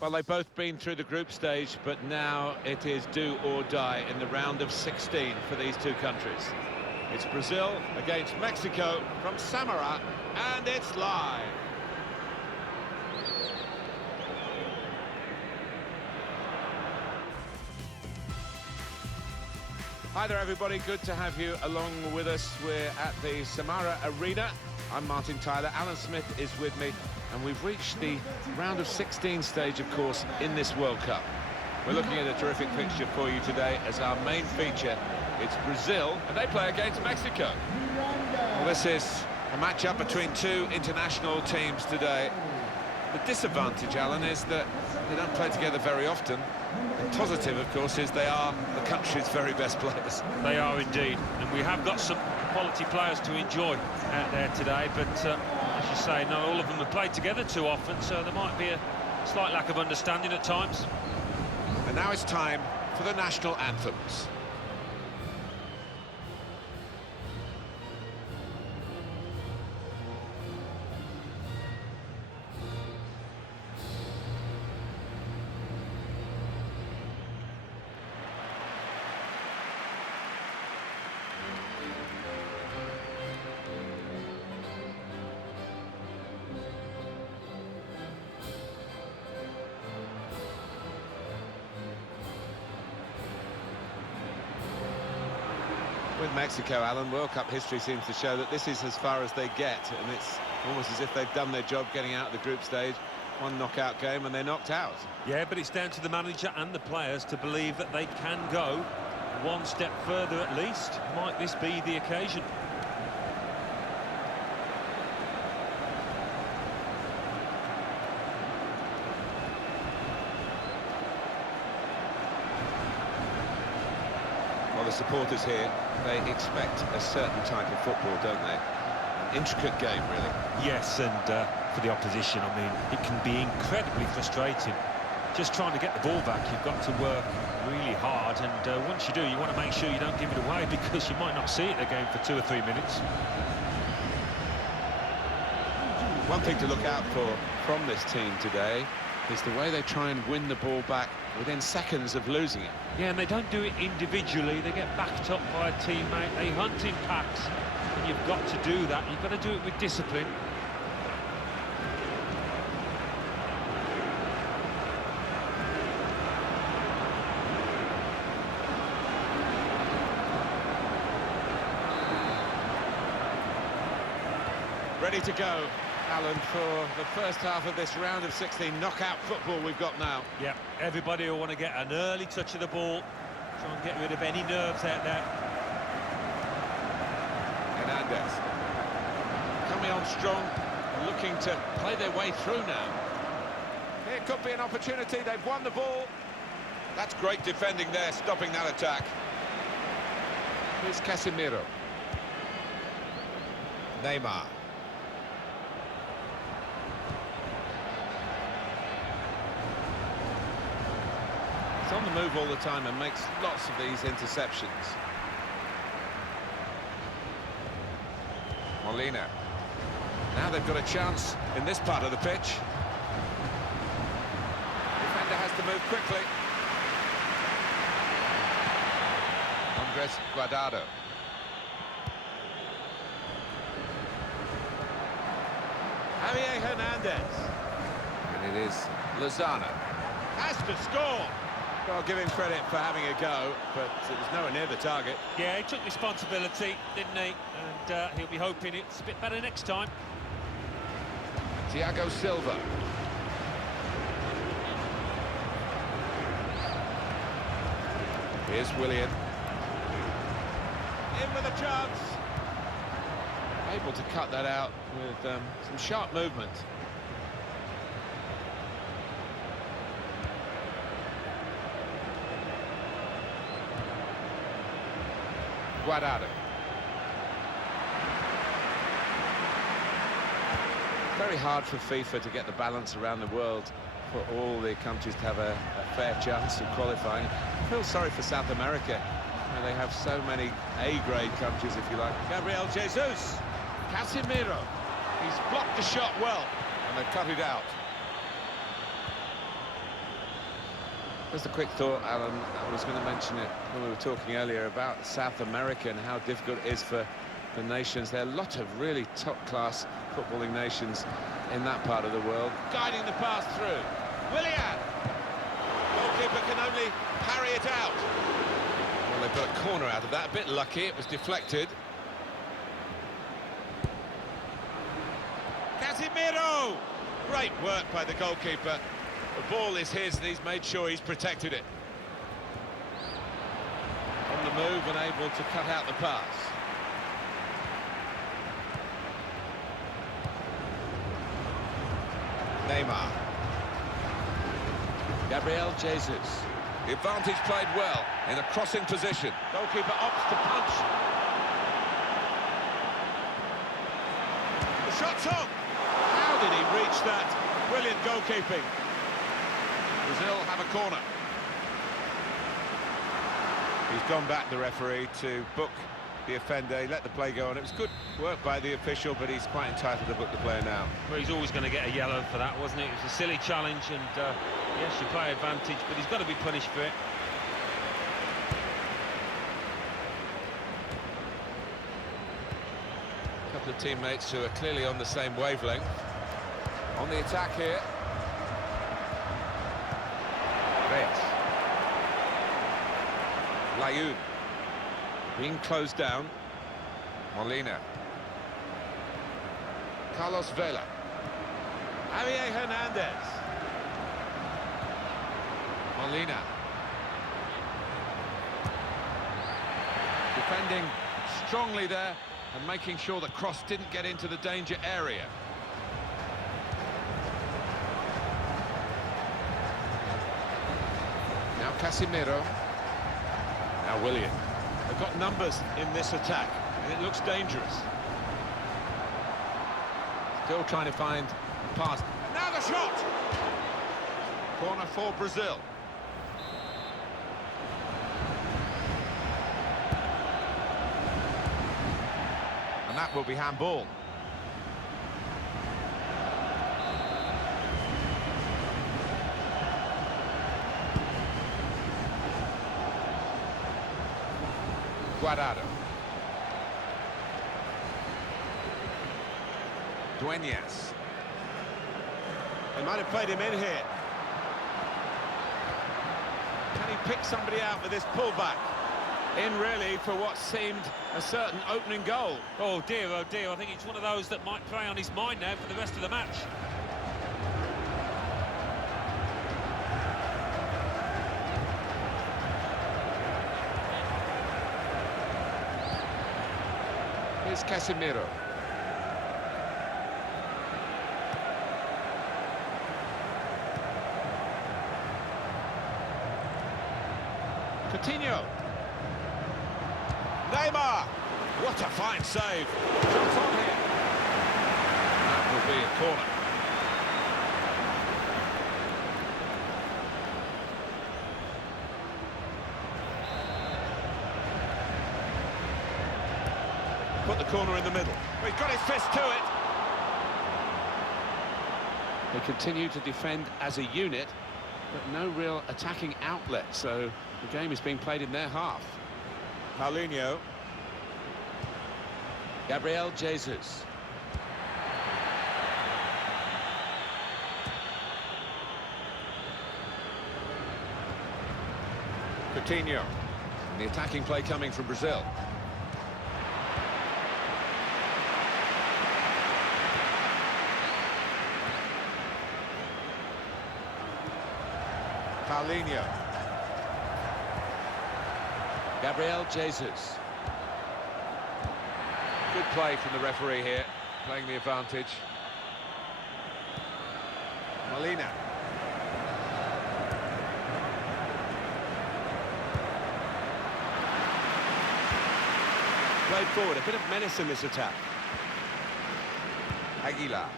Well, they've both been through the group stage, but now it is do or die in the round of 16 for these two countries. It's Brazil against Mexico from Samara, and it's live. Hi there, everybody. Good to have you along with us. We're at the Samara Arena. I'm Martin Tyler. Alan Smith is with me. And we've reached the round of 16 stage, of course, in this World Cup. We're looking at a terrific fixture for you today as our main feature. It's Brazil, and they play against Mexico. Well, this is a match-up between two international teams today. The disadvantage, Alan, is that they don't play together very often. The positive, of course, is they are the country's very best players. They are indeed, and we have got some quality players to enjoy out there today, but as you say, not all of them have played together too often, so there might be a slight lack of understanding at times. And now it's time for the national anthems. With Mexico, Alan, World Cup history seems to show that this is as far as they get, and it's almost as if they've done their job getting out of the group stage. One knockout game and they're knocked out. Yeah, but it's down to the manager and the players to believe that they can go one step further at least. Might this be the occasion? Well, the supporters here, they expect a certain type of football, don't they? An intricate game, really. Yes, and for the opposition, I mean, it can be incredibly frustrating. Just trying to get the ball back, you've got to work really hard, and once you do, you want to make sure you don't give it away because you might not see it again for 2 or 3 minutes. One thing to look out for from this team today is the way they try and win the ball back within seconds of losing it. Yeah, and they don't do it individually. They get backed up by a teammate. They hunt in packs, and you've got to do that. You've got to do it with discipline. Ready to go, Alan, for the first half of this round of 16 knockout football we've got now. Yeah, everybody will want to get an early touch of the ball, try and get rid of any nerves out there. Hernandez coming on strong and looking to play their way through now. Here could be an opportunity. They've won the ball. That's great defending there, stopping that attack. Here's Casemiro. Neymar. He's on the move all the time and makes lots of these interceptions. Molina. Now they've got a chance in this part of the pitch. Defender has to move quickly. Andres Guardado. Javier Hernandez. And it is Lozano. Has to score. Well, I'll give him credit for having a go, but it was nowhere near the target. Yeah, he took responsibility, didn't he? And he'll be hoping it's a bit better next time. Thiago Silva. Here's Willian. In with a chance. Able to cut that out with some sharp movement. Guardado. Very hard for FIFA to get the balance around the world for all the countries to have a fair chance of qualifying. I feel sorry for South America, where they have so many A-grade countries, if you like. Gabriel Jesus. Casemiro. He's blocked the shot well, and they've cut it out. Just a quick thought, Alan. I was going to mention it when we were talking earlier about South America and how difficult it is for the nations. There are a lot of really top-class footballing nations in that part of the world. Guiding the pass through. Willian! Goalkeeper can only parry it out. Well, they've got a corner out of that. A bit lucky, it was deflected. Casemiro! Great work by the goalkeeper. The ball is his and he's made sure he's protected it. On the move and able to cut out the pass. Neymar. Gabriel Jesus. The advantage played well in a crossing position. Goalkeeper opts to punch. The shot's on. How did he reach that? Brilliant goalkeeping. Brazil have a corner. He's gone back, the referee, to book the offender. He let the play go on. It was good work by the official, but he's quite entitled to book the player now. Well, he's always going to get a yellow for that, wasn't it? It was a silly challenge, and yes, you play advantage, but he's got to be punished for it. A couple of teammates who are clearly on the same wavelength. On the attack here. Reyes. Layun. Being closed down. Molina. Carlos Vela. Javier Hernandez. Molina. Defending strongly there and making sure the cross didn't get into the danger area. Now Casemiro. Now Willian. They've got numbers in this attack, and it looks dangerous. Still trying to find a pass. Now the shot! Corner for Brazil. And that will be handball. Guardado. Dueñas. They might have played him in here. Can he pick somebody out with this pullback? In really for what seemed a certain opening goal. Oh dear, I think it's one of those that might play on his mind now for the rest of the match. Here's Casemiro. Coutinho. Neymar. What a fine save. Shots on here. That will be a corner. Put the corner in the middle. Well, he's got his fist to it. They continue to defend as a unit, but no real attacking outlet, so the game is being played in their half. Paulinho. Gabriel Jesus. Coutinho. And the attacking play coming from Brazil. Paulinho. Gabriel Jesus. Good play from the referee here, playing the advantage. Molina. Played forward, a bit of menace in this attack. Aguilar.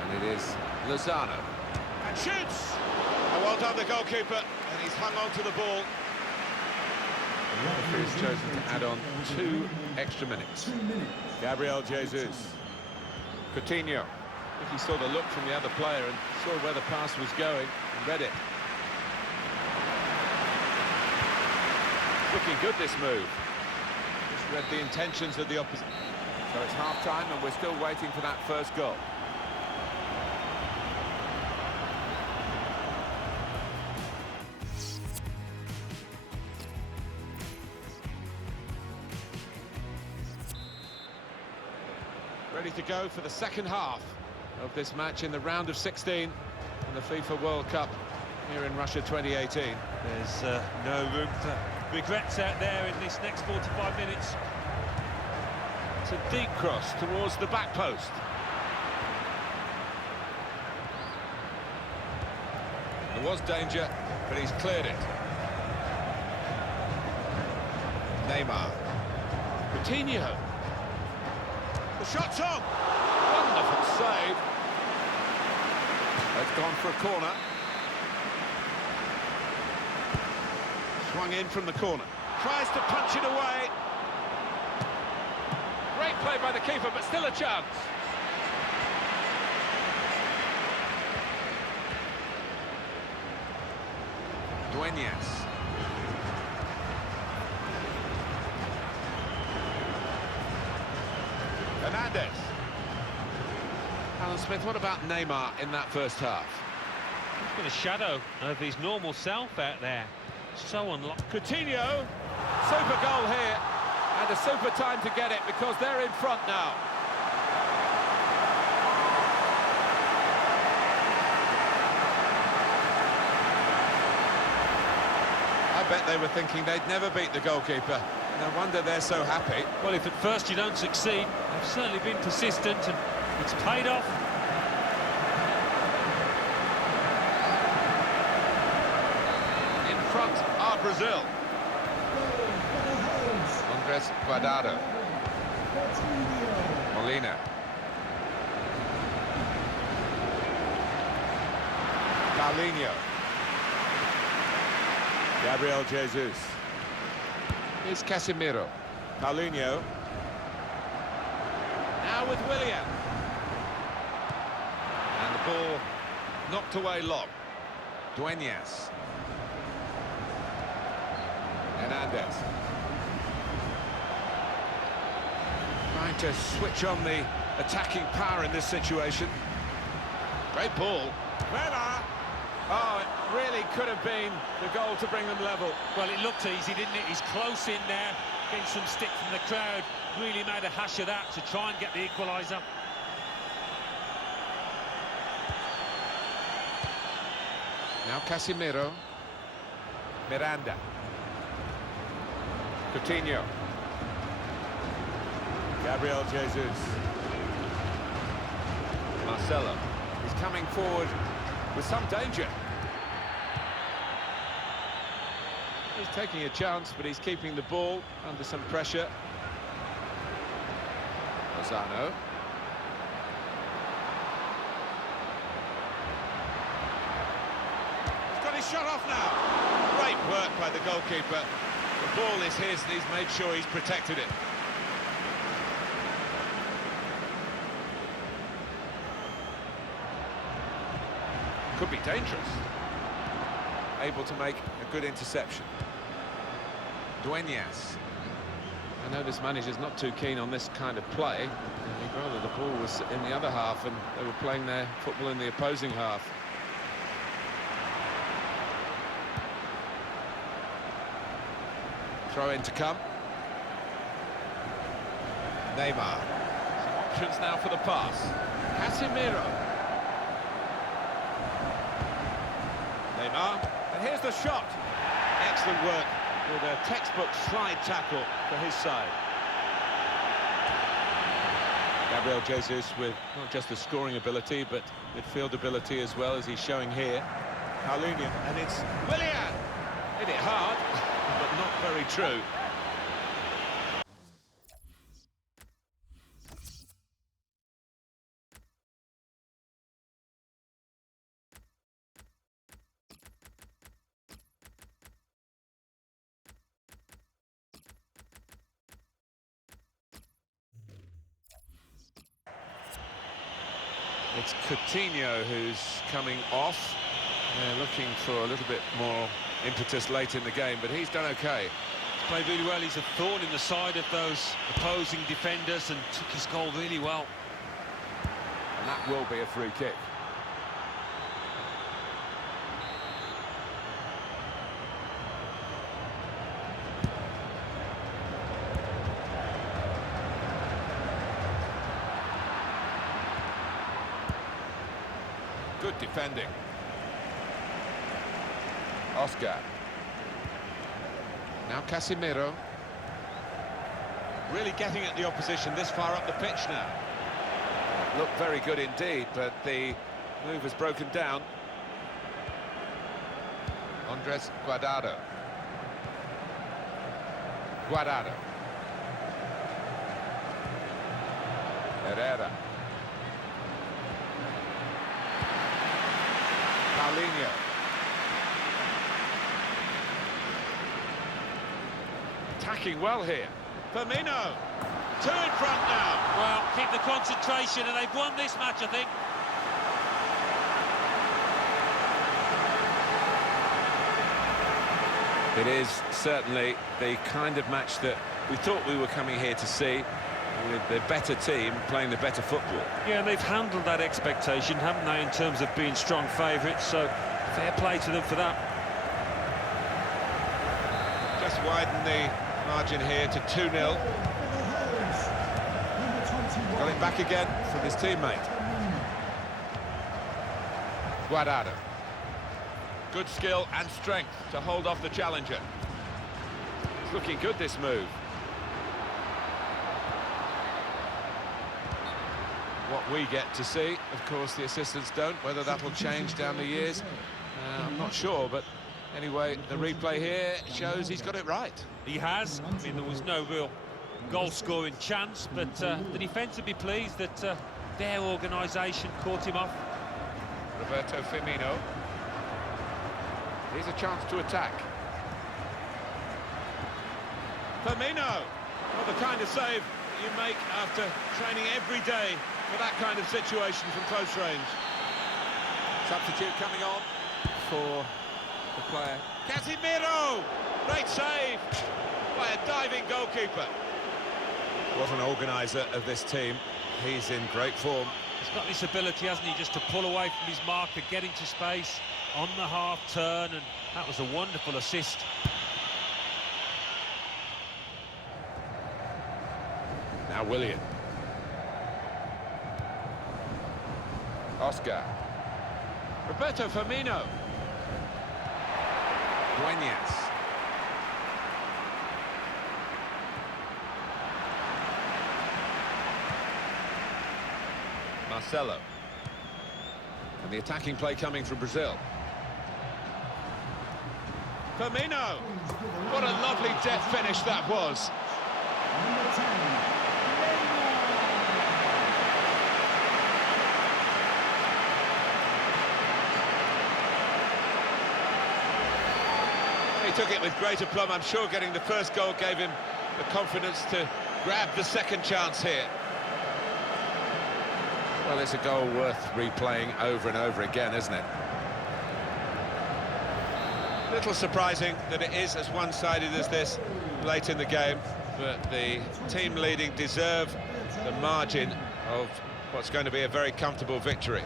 And it is Lozano. And shoots! Oh, well done, the goalkeeper, and he's hung on to the ball. The referee has chosen to add on 2 extra minutes. Gabriel Jesus. Coutinho. I think he saw the look from the other player and saw where the pass was going and read it. Looking good, this move. Just read the intentions of the opposition. So it's half-time and we're still waiting for that first goal. Ready to go for the second half of this match in the round of 16 in the FIFA World Cup here in Russia 2018. There's no room for regrets out there in this next 45 minutes. It's a deep cross towards the back post. There was danger, but he's cleared it. Neymar. Coutinho. The shot's on! Wonderful save. It's gone for a corner. Swung in from the corner. Tries to punch it away. Great play by the keeper, but still a chance. Dueñas. Hernandez. Alan Smith, what about Neymar in that first half? He's got a shadow of his normal self out there. So unlucky. Coutinho, super goal here, and a super time to get it because they're in front now. I bet they were thinking they'd never beat the goalkeeper. No wonder they're so happy. Well, if at first you don't succeed, they've certainly been persistent and it's paid off. In front are Brazil. Andres Guardado. Molina. Paulinho. Gabriel Jesus. Here's Casemiro. Paulinho. Now with Willian. And the ball knocked away long. Dueñas. Hernandez. Trying to switch on the attacking power in this situation. Great ball. Vela. Oh, it really could have been the goal to bring them level. Well, it looked easy, didn't it? He's close in there, getting some stick from the crowd. Really made a hash of that to try and get the equaliser. Now Casemiro. Miranda. Coutinho. Gabriel Jesus. Marcelo. He's coming forward with some danger. He's taking a chance, but he's keeping the ball under some pressure. Lozano. He's got his shot off now. Great work by the goalkeeper. The ball is his, and he's made sure he's protected it. Could be dangerous. Able to make a good interception. Dueñas. I know this manager's not too keen on this kind of play. He'd rather the ball was in the other half and they were playing their football in the opposing half. Throw in to come. Neymar. Some options now for the pass. Casemiro. Neymar. And here's the shot. Excellent work with a textbook slide tackle for his side. Gabriel Jesus with not just the scoring ability, but midfield ability as well, as he's showing here. Paulinho, and it's Willian! Hit it hard, but not very true. It's Coutinho who's coming off. They're looking for a little bit more impetus late in the game, but he's done okay. He's played really well. He's a thorn in the side of those opposing defenders and took his goal really well. And that will be a free kick. Good defending. Oscar. Now Casemiro. Really getting at the opposition this far up the pitch now. Looked very good indeed, but the move has broken down. Andres Guardado. Guardado. Herrera. Paulinho. Attacking well here. Firmino. Two in front now. Well, keep the concentration, and they've won this match, I think. It is certainly the kind of match that we thought we were coming here to see, with the better team playing the better football. Yeah, they've handled that expectation, haven't they, in terms of being strong favourites, so fair play to them for that. Just widen the margin here to 2-0. Got it back again from his teammate. Guardado. Good skill and strength to hold off the challenger. It's looking good, this move. What we get to see, of course, the assistants don't. Whether that will change down the years, I'm not sure, but anyway, the replay here shows he's got it right. He has. I mean, there was no real goal-scoring chance, but the defence would be pleased that their organisation caught him off. Roberto Firmino. Here's a chance to attack. Firmino. Well, the kind of save you make after training every day for that kind of situation from close range. Substitute coming on for the player. Casemiro! Great save by a diving goalkeeper. What an organiser of this team. He's in great form. He's got this ability, hasn't he, just to pull away from his marker, get into space on the half turn, and that was a wonderful assist. Now Willian. Oscar. Roberto Firmino. Dueñas. Marcelo. And the attacking play coming from Brazil. Firmino. What a lovely deft finish that was. He took it with great aplomb. I'm sure getting the first goal gave him the confidence to grab the second chance here. Well, it's a goal worth replaying over and over again, isn't it? Little surprising that it is as one-sided as this late in the game, but the team leading deserve the margin of what's going to be a very comfortable victory.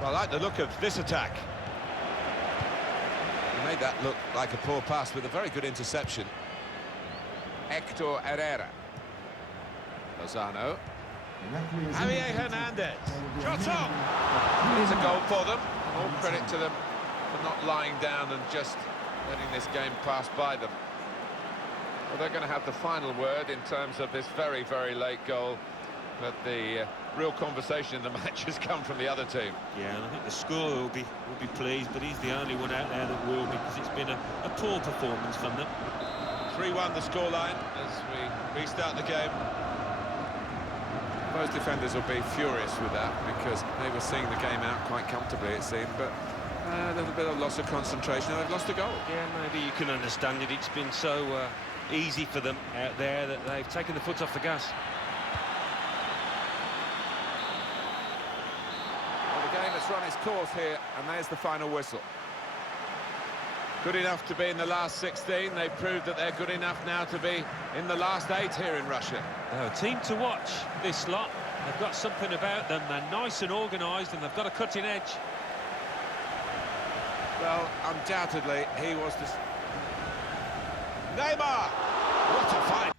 Well, I like the look of this attack. He made that look like a poor pass with a very good interception. Hector Herrera. Lozano. Javier Hernandez. Shot on! Here's a goal for them. All credit to them for not lying down and just letting this game pass by them. Well, they're going to have the final word in terms of this very, very late goal, but the real conversation in the match has come from the other team. Yeah, and I think the scorer will be pleased, but he's the only one out there that will, because it's been a poor performance from them. 3-1 the scoreline as we restart the game. Most defenders will be furious with that because they were seeing the game out quite comfortably, it seemed, but a little bit of loss of concentration. Now they've lost a goal. Yeah, maybe you can understand it. It's been so easy for them out there that they've taken the foot off the gas. run its course here, and there's the final whistle. Good enough to be in the last 16. They've proved that they're good enough now to be in the last 8 here in Russia. They're a team to watch, this lot. They've got something about them. They're nice and organised, and they've got a cutting edge. Well, undoubtedly, he was the... Neymar! What a find